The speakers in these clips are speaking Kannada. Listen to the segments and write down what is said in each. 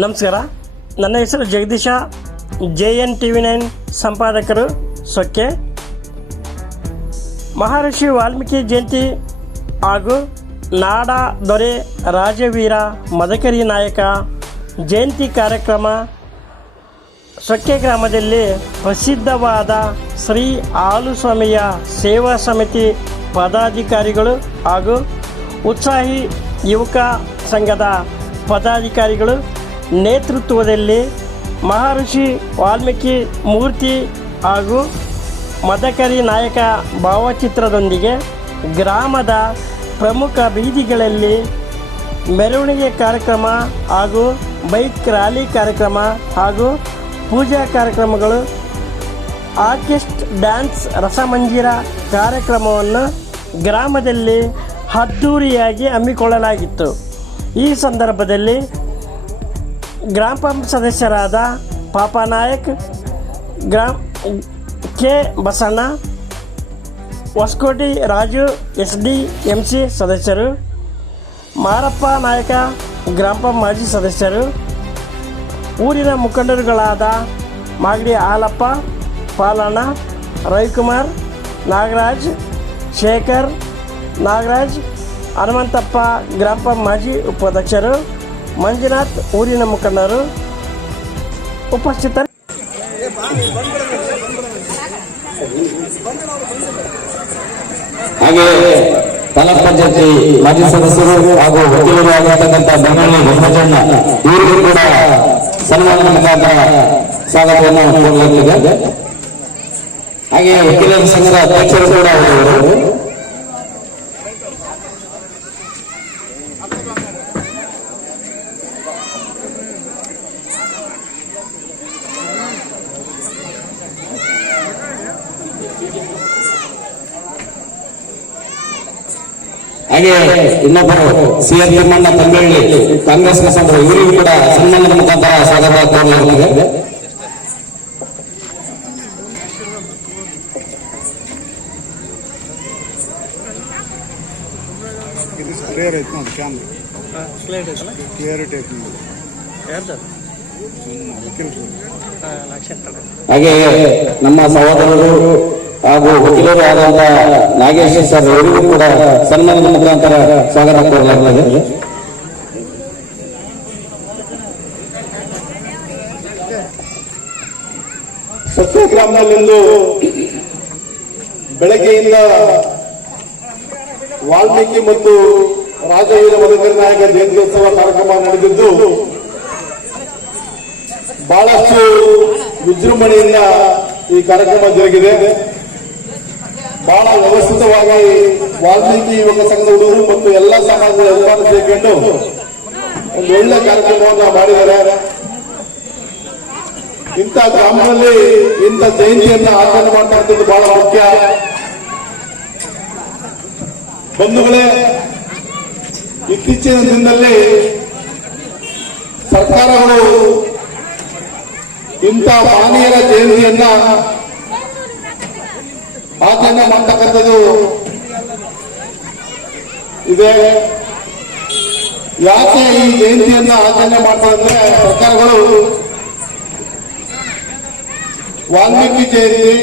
ನಮಸ್ಕಾರ. ನನ್ನ ಹೆಸರು Jagadish. J N T V nine ಸಂಪಾದಕರು ಸೊಕ್ಕೆ. ಮಹರ್ಷಿ ವಾಲ್ಮೀಕಿ ಜಯಂತಿ ಹಾಗೂ ನಾಡ ದೊರೆ ರಾಜವೀರ ಮದಕರಿ ನಾಯಕ ಜಯಂತಿ ಕಾರ್ಯಕ್ರಮ ಸೊಕ್ಕೆ ಗ್ರಾಮದಲ್ಲಿ ಪ್ರಸಿದ್ಧವಾದ ಶ್ರೀ ಹಾಲುಸ್ವಾಮಿಯ ಸೇವಾ ಸಮಿತಿ ಪದಾಧಿಕಾರಿಗಳು ಹಾಗೂ ಉತ್ಸಾಹಿ ಯುವಕ ಸಂಘದ ಪದಾಧಿಕಾರಿಗಳು ನೇತೃತ್ವದಲ್ಲಿ ಮಹರ್ಷಿ ವಾಲ್ಮೀಕಿ ಮೂರ್ತಿ ಹಾಗೂ ಮದಕರಿ ನಾಯಕ ಭಾವಚಿತ್ರದೊಂದಿಗೆ ಗ್ರಾಮದ ಪ್ರಮುಖ ಬೀದಿಗಳಲ್ಲಿ ಮೆರವಣಿಗೆ ಕಾರ್ಯಕ್ರಮ ಹಾಗೂ ಬೈಕ್ ರ್ಯಾಲಿ ಕಾರ್ಯಕ್ರಮ ಹಾಗೂ ಪೂಜಾ ಕಾರ್ಯಕ್ರಮಗಳು, ಆರ್ಕೆಸ್ಟ್ ಡ್ಯಾನ್ಸ್ ರಸಮಂಜಿರ ಕಾರ್ಯಕ್ರಮವನ್ನು ಗ್ರಾಮದಲ್ಲಿ ಅದ್ದೂರಿಯಾಗಿ ಹಮ್ಮಿಕೊಳ್ಳಲಾಗಿತ್ತು. ಈ ಸಂದರ್ಭದಲ್ಲಿ ಗ್ರಾಮ ಸದಸ್ಯರಾದ ಪಾಪ ನಾಯಕ್, ಗ್ರಾಮ K Basanna, Hosakote Raju S D M C ಸದಸ್ಯರು, ಮಾರಪ್ಪ ನಾಯಕ, ಗ್ರಾಮ ಪಂ ಮಾಜಿ ಸದಸ್ಯರು, ಊರಿನ ಮುಖಂಡರುಗಳಾದ ಮಾಗಡಿ ಹಾಲಪ್ಪ, ಪಾಲಣ್ಣ, ರವಿಕುಮಾರ್, ನಾಗರಾಜ್, ಶೇಖರ್, ನಾಗರಾಜ್, ಹನುಮಂತಪ್ಪ, ಗ್ರಾಮ ಪಂ ಮಾಜಿ ಉಪಾಧ್ಯಕ್ಷರು ಮಂಜುನಾಥ್ ಊರಿನ ಮುಖಂಡರು ಉಪಸ್ಥಿತರು ಹಾಗೆ ತಾಲೂಕ್ ಪಂಚಾಯತಿ ಮಾಜಿ ಸದಸ್ಯರು ಹಾಗೂ ವಕೀಲರು ಆಗಿರ್ತಕ್ಕಂಥ ಬೆಂಗಳೂರು ವೆಂಕಟಣ್ಣ ಇವರಿಗೂ ಕೂಡ ಸನ್ಮಾನದ ಮುಖಾಂತರ ಸ್ವಾಗತವನ್ನು ಹಾಗೆ ವಕೀಲರ ಸಂಘದ ಅಧ್ಯಕ್ಷರು ಕೂಡ ಅವರು ಹಾಗೆ ಇನ್ನೊಬ್ಬರು C M Timmanna Tamballi Congress ಮುಖಂಡರು ಇವರಿಗೂ ಕೂಡ ಸನ್ಮಾನದ ಮುಖಾಂತರ ಸ್ವಾಗತ ಕ್ಲಿಯರ್ ಐತೆ ನೋಡಿ ಕ್ಯಾಮ್ರಾ. ವಕೀಲರು ಹಾಗೆ ನಮ್ಮ ಸಹೋದರರು ಹಾಗೂ ವಕೀಲರು ಆದಂತ ನಾಗೇಶ್ ಸರ್ ಅವರಿಗೂ ಕೂಡ ಸನ್ಮಾನದ ಮುಖಾಂತರ ಸ್ವಾಗತ ಕೋರಲಾಗಿದೆ ಸತ್ಯಗ್ರಾಮದಲ್ಲಿಂದು ಬೆಳಗ್ಗೆಯಿಂದ ವಾಲ್ಮೀಕಿ ಮತ್ತು ರಾಜವೀರ ಮಧುಕರ ನಾಯಕ ಜಯಂತ್ಯೋತ್ಸವ ಕಾರ್ಯಕ್ರಮ ನಡೆದಿದ್ದು ಬಹಳಷ್ಟು ವಿಜೃಂಭಣೆಯಿಂದ ಈ ಕಾರ್ಯಕ್ರಮ ಜರುಗಿದೆ. ಬಹಳ ವ್ಯವಸ್ಥಿತವಾಗಿ ವಾಲ್ಮೀಕಿ ಯುವಕ ಸಂಘದ ಹುಡುಗರು ಮತ್ತು ಎಲ್ಲ ಸಮಾಜದ ಎಲ್ಲರೂ ಸೇರ್ಕೊಂಡು ಒಂದು ಒಳ್ಳೆ ಕಾರ್ಯಕ್ರಮವನ್ನು ಮಾಡಿದ್ದಾರೆ. ಇಂಥ ಗ್ರಾಮದಲ್ಲಿ ಇಂಥ ಜಯಂತಿಯನ್ನ ಆಚರಣೆ ಮಾಡ್ತಕ್ಕಂಥದ್ದು ಬಹಳ ಮುಖ್ಯ. ಬಂಧುಗಳೇ, ಇತ್ತೀಚಿನ ದಿನದಲ್ಲಿ ಸರ್ಕಾರಗಳು ಇಂಥ ಮಾನೀಯರ ಜಯಂತಿಯನ್ನ ಆಚರಣೆ ಮಾಡ್ತಕ್ಕಂಥದ್ದು ಇದೆ ಯಾಕೆ ಈ ಜಯಂತಿಯನ್ನ ಆಚರಣೆ ಮಾಡ್ತಾರೆ ಅಂದ್ರೆ ಸರ್ಕಾರಗಳು ವಾಲ್ಮೀಕಿ ಜಯಂತಿ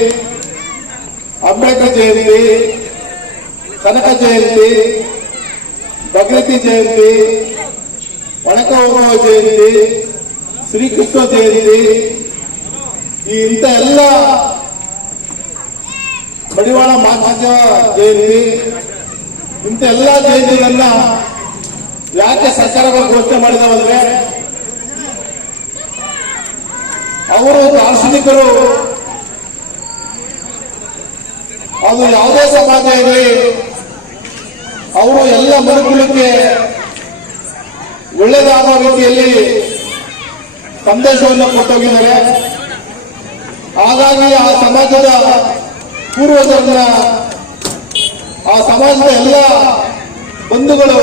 ಅಂಬೇಡ್ಕರ್ ಜಯಂತಿ ಕನಕ ಜಯಂತಿ ಭಗವತಿ ಜಯಂತಿ ಒಣಕ ಓಬವ್ವ ಜಯಂತಿ ಶ್ರೀಕೃಷ್ಣ ಜಯಂತಿ ಈ ಇಂಥ ಎಲ್ಲ ಮಡಿವಾಳ ಮಾಚಿಜ ಜಯಂತಿ. ಇಂಥ ಎಲ್ಲ ಜಯಂತಿಗಳನ್ನ ಯಾಕೆ ಸರ್ಕಾರಗಳು ಘೋಷಣೆ ಮಾಡಿದವಂದ್ರೆ ಅವರು ದಾರ್ಶನಿಕರು ಅದು ಯಾವುದೇ ಸಮಾಜ ಇರಲಿ, ಅವರು ಎಲ್ಲ ಮನುಕುಲಕ್ಕೆ ಒಳ್ಳೆಯದಾದ ರೀತಿಯಲ್ಲಿ ಸಂದೇಶವನ್ನು ಕೊಟ್ಟೋಗಿದ್ದಾರೆ. ಹಾಗಾಗಿ ಆ ಸಮಾಜದ ಪೂರ್ವಜರನ್ನ ಆ ಸಮಾಜದ ಎಲ್ಲ ಬಂಧುಗಳು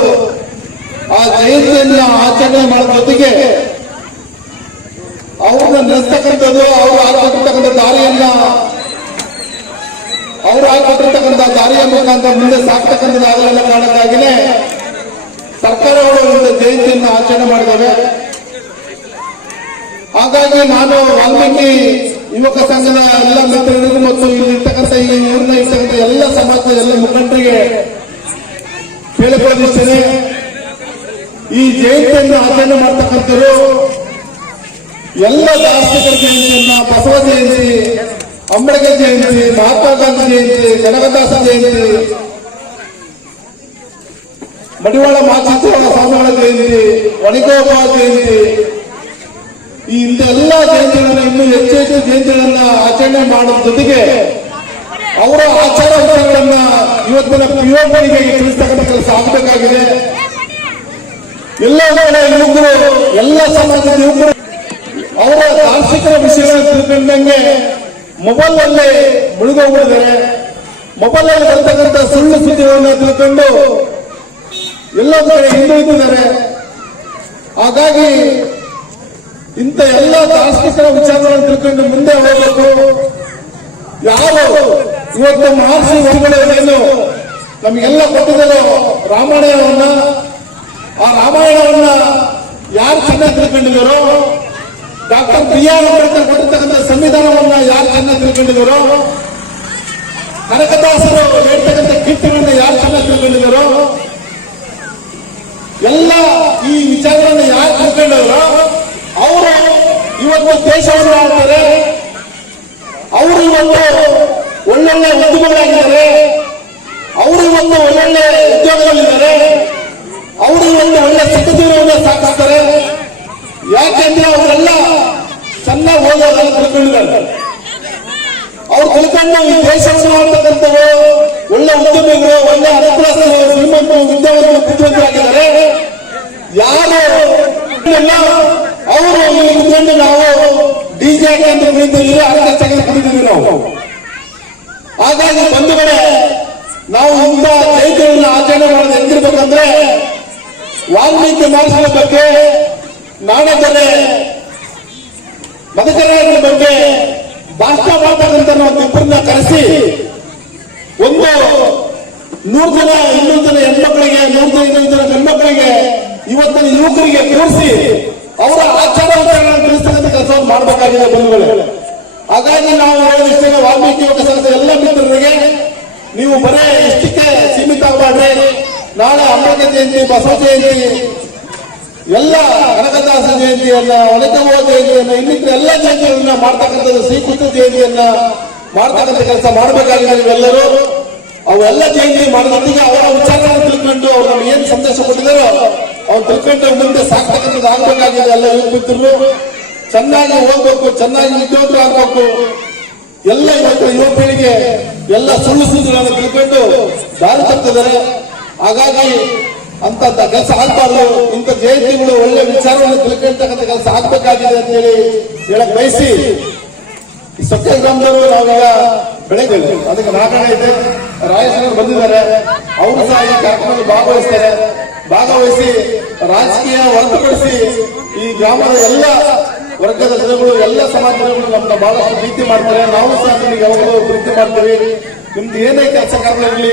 ಆ ಜಯಂತಿಯನ್ನ ಆಚರಣೆ ಮಾಡುವ ಜೊತೆಗೆ ಅವ್ರನ್ನ ನೆನೆಸ್ತಕ್ಕಂಥದ್ದು, ಅವ್ರು ಹಾಕಿರ್ತಕ್ಕಂಥ ದಾರಿಯನ್ನ, ಅವ್ರು ಹಾಕಿಟ್ಟಿರ್ತಕ್ಕಂಥ ದಾರಿಯ ಮುಖಾಂತರ ಮುಂದೆ ಸಾಕ್ತಕ್ಕಂಥದ್ದಾಗಲ್ಲ ಕಾರಣಕ್ಕಾಗಿನೇ ಸರ್ಕಾರಗಳು ಒಂದು ಜಯಂತಿಯನ್ನು ಆಚರಣೆ ಮಾಡಿದ್ದಾರೆ ಹಾಗಾಗಿ ನಾನು ವಾಲ್ಮೀಕಿ ಯುವಕ ಸಂಘದ ಎಲ್ಲ ಮಿತ್ರರಿಗೂ ಮತ್ತು ಇಲ್ಲಿ ಇರ್ತಕ್ಕಂಥ ಈ ಊರಿನ ಇರ್ತಕ್ಕಂಥ ಎಲ್ಲ ಸಮಾಜದ ಎಲ್ಲ ಮುಖಂಡರಿಗೆ ಕೇಳಿಕೊಳ್ಳುತ್ತೇನೆ ಈ ಜಯಂತಿಯನ್ನು ಆಚರಣೆ ಮಾಡ್ತಕ್ಕಂಥವರು ಎಲ್ಲ ದಾರ್ಶನಿಕರ ಜಯಂತಿಯನ್ನ, ಬಸವ ಜಯಂತಿ, ಅಂಬೇಡ್ಕರ್ ಜಯಂತಿ, ಮಹಾತ್ಮ ಗಾಂಧಿ ಜಯಂತಿ ಕನಕದಾಸ ಜಯಂತಿ, ಮಡಿವಾಳ ಮಾಚಿತ್ರ ಸ್ವಾಮಿಗಳ ಜಯಂತಿ ಒಣಗೋಪ ಜಯಂತಿ ಈ ಇಂಥ ಎಲ್ಲ ಜಯಂತಿಗಳನ್ನ ಇನ್ನೂ ಹೆಚ್ಚು ಹೆಚ್ಚು ಜಯಂತಿಗಳನ್ನ ಆಚರಣೆ ಮಾಡುವ ಜೊತೆಗೆ ಅವರ ಆಚಾರ ವಿಚಾರಗಳನ್ನ ಇವತ್ತಿನ ಯುವಕರಿಗೆ ತಿಳಿಸ್ತಕ್ಕಂಥ ಕೆಲಸ ಆಗಬೇಕಾಗಿದೆ. ಎಲ್ಲ ಯುವಕರು, ಎಲ್ಲ ಸಮಾಜದ ಯುವಕರು ಅವರ ದಾರ್ಶನಿಕರ ವಿಷಯಗಳನ್ನು ತಿಳ್ಕೊಂಡಂಗೆ ಮೊಬೈಲ್ ಅಲ್ಲಿ ಮುಳುಗೋಗ್ಬಿಟ್ಟಿದ್ದಾರೆ. ಮೊಬೈಲ್ ಅಲ್ಲಿ ಬರ್ತಕ್ಕಂಥ ಸುಳ್ಳು ಸುದ್ದಿಗಳನ್ನ ತಿಳ್ಕೊಂಡು ಎಲ್ಲ ಕಡೆ ಹಿಂದುಳಿದಿದ್ದಾರೆ. ಹಾಗಾಗಿ ಇಂಥ ಎಲ್ಲ ದಾರ್ಶನಿಕರ ವಿಚಾರಗಳನ್ನು ತಿಳ್ಕೊಂಡು ಮುಂದೆ ಹೋಗಬೇಕು. ಯಾರು ಇವತ್ತು ಮಹರ್ಷಿ ಗುರುಗಳು ನಮಗೆಲ್ಲ ಕೊಟ್ಟಿದ್ದಾರೆ ರಾಮಾಯಣವನ್ನ? ಆ ರಾಮಾಯಣವನ್ನ ಯಾರು ಚೆನ್ನಾಗಿ ತಿಳ್ಕೊಂಡಿದ್ದಾರೋ, ಡಾಕ್ಟರ್ ಬಿ ಆರ್ ಅಂಬೇಡ್ಕರ್ ಕೊಟ್ಟಿರ್ತಕ್ಕಂಥ ಸಂವಿಧಾನವನ್ನ ಯಾರು ಚೆನ್ನಾಗಿ ತಿಳ್ಕೊಂಡಿದ್ದಾರೋ, ಕನಕದಾಸರು ಹೇಳ್ತಕ್ಕಂಥ ಕೀರ್ತಿಗಳನ್ನ ಯಾರು ಚೆನ್ನಾಗಿ ತಿಳ್ಕೊಂಡಿದ್ದಾರೋ, ಎಲ್ಲ ಈ ವಿಚಾರಗಳನ್ನ ಯಾರು ತಿಳ್ಕೊಂಡವರೋ ಇವತ್ತು ದೇಶವನ್ನು ಆಡ್ತಾರೆ ಅವರು ಒಂದು ಒಳ್ಳೊಳ್ಳೆ ಉದ್ಯಮಗಳಾಗಿದ್ದಾರೆ ಅವರು ಒಂದು ಒಳ್ಳೊಳ್ಳೆ ಉದ್ಯೋಗದಲ್ಲಿದ್ದಾರೆ, ಅವರು ಒಂದು ಒಳ್ಳೆ ಸಿದ್ಧತೆಯನ್ನು ಸಾಕಿಸ್ತಾರೆ ಯಾಕೆಂದ್ರೆ ಅವರೆಲ್ಲ ಚೆನ್ನಾಗಿ ಓದೋದನ್ನು ತಿಳ್ಕೊಂಡಿದ್ದಾರೆ. ಅವ್ರು ತಿಳ್ಕೊಂಡು ಈ ದೇಶವನ್ನು ಮಾಡ್ತಕ್ಕಂಥವ್ರು ಒಳ್ಳೆ ಉದ್ಯಮಿಗಳು, ಒಳ್ಳೆ ಅನುಕೂಲಸ್ಥರು, ಶ್ರೀಮಂತರು ವಿದ್ಯಾವಂತರು ಬುದ್ಧಿವಂತರಾಗಿದ್ದಾರೆ. ಯಾರು ಅವರು ಕುತ್ಕೊಂಡು ನಾವು ಡಿಜೆ ಅಂತ ಕುಳಿತಿದ್ದೀವಿ ಆರ್ಕೆಸ್ಟ್ರಾ ತೆಗೆದುಕೊಂಡಿದ್ದೀವಿ ನಾವು. ಹಾಗಾಗಿ ಬಂಧುಗಳೇ, ನಾವು ಇಂಥ ಜಯಂತಿಗಳನ್ನ ಆಚರಣೆ ಮಾಡೋದು ಹೆಂಗಿರ್ಬೇಕಂದ್ರೆ ವಾಲ್ಮೀಕಿ ಮಹರ್ಷಿಗಳ ಬಗ್ಗೆ ನಾಡದರೆ ಮದಕರಾಯರ ಬಗ್ಗೆ ಭಾಷಣ ಮಾಡ್ತಕ್ಕಂಥ ಒಂದು ಇಬ್ಬರನ್ನ ಕರೆಸಿ, ಒಂದು ನೂರು ಜನ, ಇನ್ನೂರು ಜನ ಹೆಣ್ಮಕ್ಳಿಗೆ, ನೂರು ಜನ, ಇನ್ನೂರು ಜನ ಗಂಡ್ಮಕ್ಳಿಗೆ, ಇವತ್ತಿನ ಯುವಕರಿಗೆ ಕೂರಿಸಿ ಅವರ ಆಚಾರ ವಿಚಾರಗಳನ್ನು ತಿಳಿಸ್ತಕ್ಕಂಥ ಮಾಡಬೇಕಾಗಿದೆ ಬಂಧುಗಳೇ. ಹಾಗಾಗಿ ನಾವು ಹೇಳಿದ ವಾಲ್ಮೀಕಿ ಯುವಕ ಸಂಘದ ಎಲ್ಲ ಮಿತ್ರರಿಗೆ ನೀವು ಬರೇ ಇಷ್ಟಕ್ಕೆ ಸೀಮಿತ ಮಾಡ್ರಿ ನಾಳೆ ಅಂಬೇಡ್ಕರ್ ಜಯಂತಿ, ಬಸವ ಜಯಂತಿ, ಎಲ್ಲ ಕನಕದಾಸ ಜಯಂತಿಯನ್ನ ಒನಕವ ಜಯಂತಿಯನ್ನ, ಇನ್ನಿತರ ಎಲ್ಲ ಜಯಂತಿಗಳನ್ನ ಮಾಡ್ತಕ್ಕಂಥದ್ದು ಶ್ರೀಕೃಷ್ಣ ಜಯಂತಿಯನ್ನ ಮಾಡ್ತಕ್ಕಂಥ ಕೆಲಸ ಮಾಡಬೇಕಾಗಿದೆ ನೀವೆಲ್ಲರೂ. ಅವೆಲ್ಲ ಜಯಂತಿ ಮಾಡೋದೊಂದಿಗೆ ಅವರ ವಿಚಾರಗಳನ್ನು ತಿಳ್ಕೊಂಡು ಅವ್ರು ನಮ್ಗೆ ಏನ್ ಸಂದೇಶ ಕೊಟ್ಟಿದ್ದಾರೋ ಅವ್ರು ತಿಳ್ಕೊಂಡು ಮುಂದೆ ಸಾಕ್ತಕ್ಕಂಥದ್ದು ಆಗ್ಬೇಕಾಗಿದೆ ಎಲ್ಲ ಯುವ ಮಿತ್ರರು. ಚೆನ್ನಾಗಿ ಓದ್ಬೇಕು, ಚೆನ್ನಾಗಿ ಉದ್ಯೋಗ ಆಗ್ಬೇಕು. ಎಲ್ಲ ಇವತ್ತು ಯುವ ಪೀಳಿಗೆ ಎಲ್ಲ ಸುಳ್ಳು ಸುದ್ದಿಗಳನ್ನು ತಿಳ್ಕೊಂಡು ದಾರಿ ತಪ್ಪಿದ್ದಾರೆ ಹಾಗಾಗಿ ಅಂತ ಕೆಲಸ ಆಗ್ಬಾರ್ದು. ಇಂಥ ಜಯಂತಿಗಳು ಒಳ್ಳೆ ವಿಚಾರವನ್ನು ತಿಳ್ಕೊಳ್ತಕ್ಕಂಥ ಕೆಲಸ ಆಗ್ಬೇಕಾಗಿದೆ ಅಂತ ಹೇಳಿ ಹೇಳಕ್ ಬಯಸಿ ಈ ಸತ್ಯಗ್ರಾಮದವರು ನಾವೀಗ ಬೆಳಗ್ಗೆ ಅದಕ್ಕೆ ನಾಟಕ ಇದೆ ರಾಯೇಶ್ವರ ಬಂದಿದ್ದಾರೆ. ಅವರು ಸಹ ಈ ಕಾರ್ಯಕ್ರಮದಲ್ಲಿ ಭಾಗವಹಿಸ್ತಾರೆ. ಭಾಗವಹಿಸಿ ರಾಜಕೀಯ ಹೊರತುಪಡಿಸಿ ಈ ಗ್ರಾಮದ ಎಲ್ಲ ವರ್ಗದ ಜನಗಳು, ಎಲ್ಲ ಸಮಾಜ ಜನಗಳು ನಮ್ಮನ್ನ ಬಹಳಷ್ಟು ಪ್ರೀತಿ ಮಾಡ್ತಾರೆ. ನಾವು ಸಹ ನಿಮಗೆ ಯಾವಾಗಲೂ ಪ್ರೀತಿ ಮಾಡ್ತೀವಿ. ನಿಮ್ದು ಏನೇ ಕೆಲಸ ಕಾರ್ಯಗಳಿರಲಿ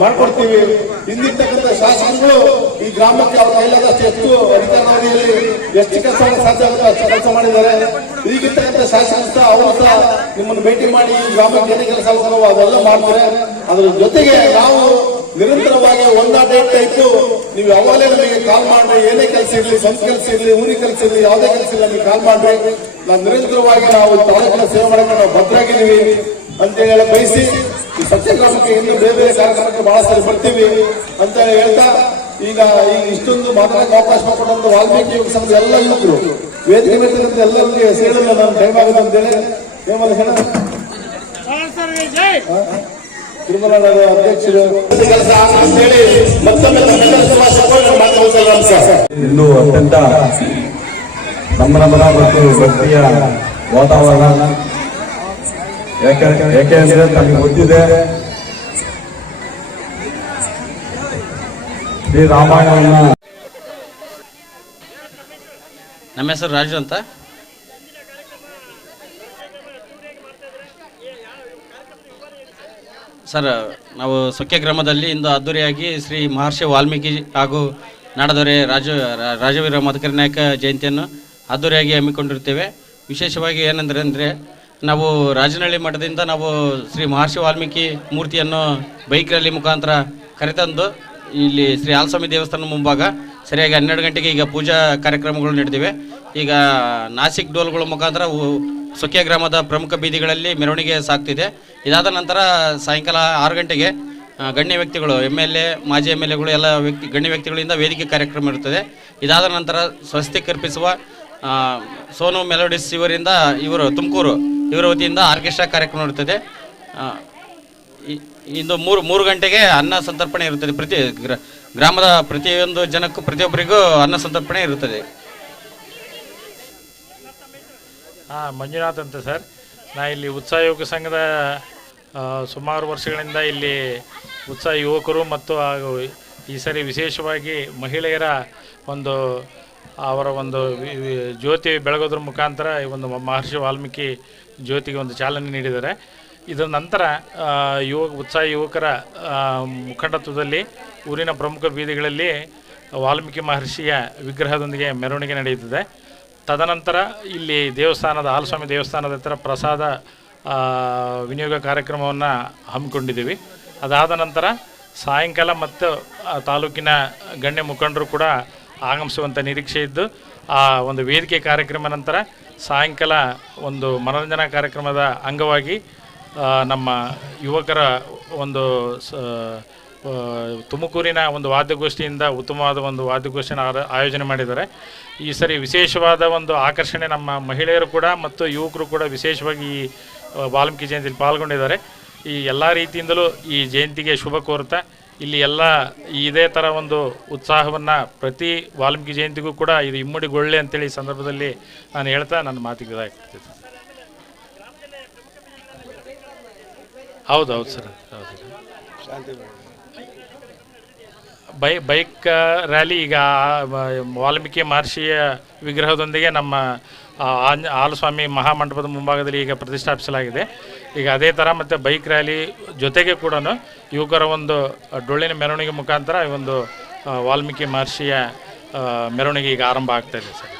ಮಾಡ್ಕೊಡ್ತೀವಿ. ಹಿಂದಿರ್ತಕ್ಕಂಥ ಶಾಸಕರುಗಳು ಈ ಗ್ರಾಮಕ್ಕೆ ಅವ್ರ ಕೈಲಾದಷ್ಟು ಹೆಚ್ಚು ಅಧಿಕಾರಾವಧಿಯಲ್ಲಿ ಎಷ್ಟು ಕೆಲಸ ಸಾಧ್ಯ ಆಗುತ್ತೋ ಅಷ್ಟು ಕೆಲಸ ಮಾಡಿದ್ದಾರೆ. ಈಗಿರ್ತಕ್ಕಂಥ ಶಾಸಕರು ಸಹ, ಅವರು ಸಹ ನಿಮ್ಮನ್ನು ಭೇಟಿ ಮಾಡಿ ಈ ಗ್ರಾಮಕ್ಕೆ ಏನೇ ಕೆಲಸ ಆಗುತ್ತೋ ಅದೆಲ್ಲ ಮಾಡ್ತಾರೆ. ಅದರ ಜೊತೆಗೆ ನಾವು ನಿರಂತರವಾಗಿ ಒಂದಾ ಡೇಟ್ ನೀವು ಯಾವಾಗಲೇ ನಮಗೆ ಕಾಲ್ ಮಾಡ್ರಿ ಏನೇ ಕೆಲಸ ಇರಲಿ ಸ್ವಂತ ಕೆಲಸ ಇರಲಿ ಊರಿ ಕೆಲಸ ಇರಲಿ ಯಾವುದೇ ಕೆಲಸ ಇಲ್ಲ ನಮಗೆ ಕಾಲ್ ಮಾಡ್ರಿ ನಾವು ನಿರಂತರವಾಗಿ ನಾವು ತಾಲೂಕಿನ ಸೇವೆ ಮಾಡಕ್ಕೆ ನಾವು ಭದ್ರಾಗಿದ್ದೀವಿ ಅಂತ ಹೇಳಿ ಬಯಸಿ ಈ ಸತ್ಯಗ್ರಾಮಕ್ಕೆ ಇನ್ನೂ ಬೇರೆ ಬೇರೆ ಕಾರ್ಯಕ್ರಮಕ್ಕೆ ಬಹಳ ಸರಿ ಬರ್ತೀವಿ ಅಂತ ಹೇಳ್ತಾ ಈಗ ಈಗ ಇಷ್ಟೊಂದು ಮಾತಾಡಕ್ಕೆ ಅವಕಾಶ ಕೊಟ್ಟಂತ ವಾಲ್ಮೀಕಿ ಯುವಕ ಸಂಘದ ಎಲ್ಲ ಯುವಕರು ವೇದಿಕೆ ಬೇಕಂತ ಎಲ್ಲರಿಗೆ ಸೇರಲ್ಲ ನಾನು ಟೈಮ್ ಆಗುತ್ತೆ ಅಂತೇಳಿ ಹೇಳ ತಿರುಮಲ ಅಧ್ಯಕ್ಷರು ಕೆಲಸ ಅಂತ ಹೇಳಿ ಮತ್ತೊಮ್ಮೆ ತಮ್ಮೆಲ್ಲರ ಶುಭಾಶಯಗಳು ಮಾತಾಡ್ತಾರೆ ಸರ್ ಇಂದು ಅತ್ಯಂತ ಸಂಭ್ರಮದ ಮತ್ತು ಭಕ್ತಿಯ ವಾತಾವರಣ. ಯಾಕೆ ಯಾಕೆ ಅಂದ್ರೆ ತಮಗೆ ಗೊತ್ತಿದೆ. ಶ್ರೀ ರಾಮಾಯಣವನ್ನ ನಮ್ಮ ಹೆಸರು ರಾಜು ಅಂತ. ಸರ್, ನಾವು ಸೊಕ್ಕೆ ಗ್ರಾಮದಲ್ಲಿ ಇಂದು ಅದ್ದೂರಿಯಾಗಿ ಶ್ರೀ ಮಹರ್ಷಿ ವಾಲ್ಮೀಕಿ ಹಾಗೂ ನಾಡದೊರೆ ರಾಜ ರಾಜವೀರ ಮಧುಕರ ನಾಯಕ ಜಯಂತಿಯನ್ನು ಅದ್ದೂರಿಯಾಗಿ ಹಮ್ಮಿಕೊಂಡಿರ್ತೇವೆ ವಿಶೇಷವಾಗಿ ಏನಂದರೆ ಅಂದರೆ ನಾವು ರಾಜನಹಳ್ಳಿ ಮಠದಿಂದ ನಾವು ಶ್ರೀ ಮಹರ್ಷಿ ವಾಲ್ಮೀಕಿ ಮೂರ್ತಿಯನ್ನು ಬೈಕ್ ರ್ಯಾಲಿ ಮುಖಾಂತರ ಕರೆತಂದು ಇಲ್ಲಿ ಶ್ರೀ ಆಲ್ಸ್ವಾಮಿ ದೇವಸ್ಥಾನ ಮುಂಭಾಗ ಸರಿಯಾಗಿ ಹನ್ನೆರಡು ಗಂಟೆಗೆ ಈಗ ಪೂಜಾ ಕಾರ್ಯಕ್ರಮಗಳು ನಡೆದಿವೆ. ಈಗ ನಾಸಿಕ್ ಡೋಲ್ಗಳ ಮುಖಾಂತರ ಸೊಕ್ಕೆ ಗ್ರಾಮದ ಪ್ರಮುಖ ಬೀದಿಗಳಲ್ಲಿ ಮೆರವಣಿಗೆ ಸಾಗ್ತಿದೆ. ಇದಾದ ನಂತರ ಸಾಯಂಕಾಲ ಆರು ಗಂಟೆಗೆ ಗಣ್ಯ ವ್ಯಕ್ತಿಗಳು ಎಂ ಎಲ್ ಎ ಮಾಜಿ ಎಂ ಎಲ್ ಎಗಳು ಎಲ್ಲ ವ್ಯಕ್ತಿ ಗಣ್ಯ ವ್ಯಕ್ತಿಗಳಿಂದ ವೇದಿಕೆ ಕಾರ್ಯಕ್ರಮ ಇರುತ್ತದೆ. ಇದಾದ ನಂತರ ಸ್ವಸ್ತಿ ಅರ್ಪಿಸುವ ಆ, ಸೋನು ಮೆಲೋಡಿಸ್ ಇವರಿಂದ ಇವರು ತುಮಕೂರು ಇವರ ವತಿಯಿಂದ ಆರ್ಕೆಸ್ಟ್ರಾ ಕಾರ್ಯಕ್ರಮ ಇರುತ್ತದೆ. ಇಂದು ಮೂರು ಮೂರು ಗಂಟೆಗೆ ಅನ್ನ ಸಂತರ್ಪಣೆ ಇರುತ್ತದೆ. ಪ್ರತಿ ಗ್ರ- ಗ್ರಾಮದ ಪ್ರತಿಯೊಂದು ಜನಕ್ಕೂ ಪ್ರತಿಯೊಬ್ಬರಿಗೂ ಅನ್ನ ಸಂತರ್ಪಣೆ ಇರುತ್ತದೆ. ಹಾಂ ಮಂಜುನಾಥ್ ಅಂತ ಸರ್. ನಾ ಇಲ್ಲಿ ಉತ್ಸಾಹ ಯುವಕ ಸಂಘದ ಸುಮಾರು ವರ್ಷಗಳಿಂದ ಇಲ್ಲಿ ಉತ್ಸಾಹ ಯುವಕರು ಮತ್ತು ಹಾಗೂ ಈ ಸರಿ ವಿಶೇಷವಾಗಿ ಮಹಿಳೆಯರ ಒಂದು, ಅವರ ಒಂದು ಜ್ಯೋತಿ ಬೆಳಗೋದ್ರ ಮುಖಾಂತರ ಈ ಒಂದು ಮಹರ್ಷಿ ವಾಲ್ಮೀಕಿ ಜ್ಯೋತಿಗೆ ಒಂದು ಚಾಲನೆ ನೀಡಿದ್ದಾರೆ. ಇದರ ನಂತರ ಯುವ, ಉತ್ಸಾಹ ಯುವಕರ ಮುಖಂಡತ್ವದಲ್ಲಿ ಊರಿನ ಪ್ರಮುಖ ಬೀದಿಗಳಲ್ಲಿ ವಾಲ್ಮೀಕಿ ಮಹರ್ಷಿಯ ವಿಗ್ರಹದೊಂದಿಗೆ ಮೆರವಣಿಗೆ ನಡೆಯುತ್ತದೆ. ತದನಂತರ ಇಲ್ಲಿ ದೇವಸ್ಥಾನದ ಹಾಲಸ್ವಾಮಿ ದೇವಸ್ಥಾನದ ಹತ್ತಿರ ಪ್ರಸಾದ ವಿನಿಯೋಗ ಕಾರ್ಯಕ್ರಮವನ್ನು ಹಮ್ಮಿಕೊಂಡಿದ್ದೀವಿ. ಅದಾದ ನಂತರ ಸಾಯಂಕಾಲ ಮತ್ತು ತಾಲೂಕಿನ ಗಣ್ಯ ಮುಖಂಡರು ಕೂಡ ಆಗಮಿಸುವಂಥ ನಿರೀಕ್ಷೆ ಇದ್ದು, ಆ, ಒಂದು ವೇದಿಕೆ ಕಾರ್ಯಕ್ರಮ ನಂತರ ಸಾಯಂಕಾಲ ಒಂದು ಮನೋರಂಜನಾ ಕಾರ್ಯಕ್ರಮದ ಅಂಗವಾಗಿ ನಮ್ಮ ಯುವಕರ ಒಂದು ಸ ತುಮಕೂರಿನ ಒಂದು ವಾದ್ಯಗೋಷ್ಠಿಯಿಂದ ಉತ್ತಮವಾದ ಒಂದು ವಾದ್ಯಗೋಷ್ಠಿನ ಆಯೋಜನೆ ಮಾಡಿದ್ದಾರೆ. ಈ ಸರಿ ವಿಶೇಷವಾದ ಒಂದು ಆಕರ್ಷಣೆ ನಮ್ಮ ಮಹಿಳೆಯರು ಕೂಡ ಮತ್ತು ಯುವಕರು ಕೂಡ ವಿಶೇಷವಾಗಿ ಈ ವಾಲ್ಮೀಕಿ ಜಯಂತಿಯಲ್ಲಿ ಪಾಲ್ಗೊಂಡಿದ್ದಾರೆ. ಈ ಎಲ್ಲ ರೀತಿಯಿಂದಲೂ ಈ ಜಯಂತಿಗೆ ಶುಭ ಕೋರುತ್ತಾ ಇಲ್ಲಿ ಎಲ್ಲ ಇದೇ ಥರ ಒಂದು ಉತ್ಸಾಹವನ್ನು ಪ್ರತಿ ವಾಲ್ಮೀಕಿ ಜಯಂತಿಗೂ ಕೂಡ ಇದು ಇಮ್ಮಡಿಗೊಳ್ಳೆ ಅಂತೇಳಿ ಈ ಸಂದರ್ಭದಲ್ಲಿ ನಾನು ಹೇಳ್ತಾ ನನ್ನ ಮಾತಿಗೆ ಇದಾಗ್ತದೆ. ಹೌದು ಹೌದು. ಸರ್ ಹೌದು ಬೈ ಬೈಕ್ ರ್ಯಾಲಿ ಈಗ ವಾಲ್ಮೀಕಿ ಮಹರ್ಷಿಯ ವಿಗ್ರಹದೊಂದಿಗೆ ನಮ್ಮ ಆಂಜ ಹಾಲಸ್ವಾಮಿ ಮಹಾಮಂಟಪದ ಮುಂಭಾಗದಲ್ಲಿ ಈಗ ಪ್ರತಿಷ್ಠಾಪಿಸಲಾಗಿದೆ. ಈಗ ಅದೇ ಥರ ಮತ್ತು ಬೈಕ್ ರ್ಯಾಲಿ ಜೊತೆಗೆ ಕೂಡ ಯುವಕರ ಒಂದು ಡೊಳ್ಳಿನ ಮೆರವಣಿಗೆ ಮುಖಾಂತರ ಈ ಒಂದು ವಾಲ್ಮೀಕಿ ಮಹರ್ಷಿಯ ಮೆರವಣಿಗೆ ಈಗ ಆರಂಭ ಆಗ್ತಾ ಇದೆ ಸರ್.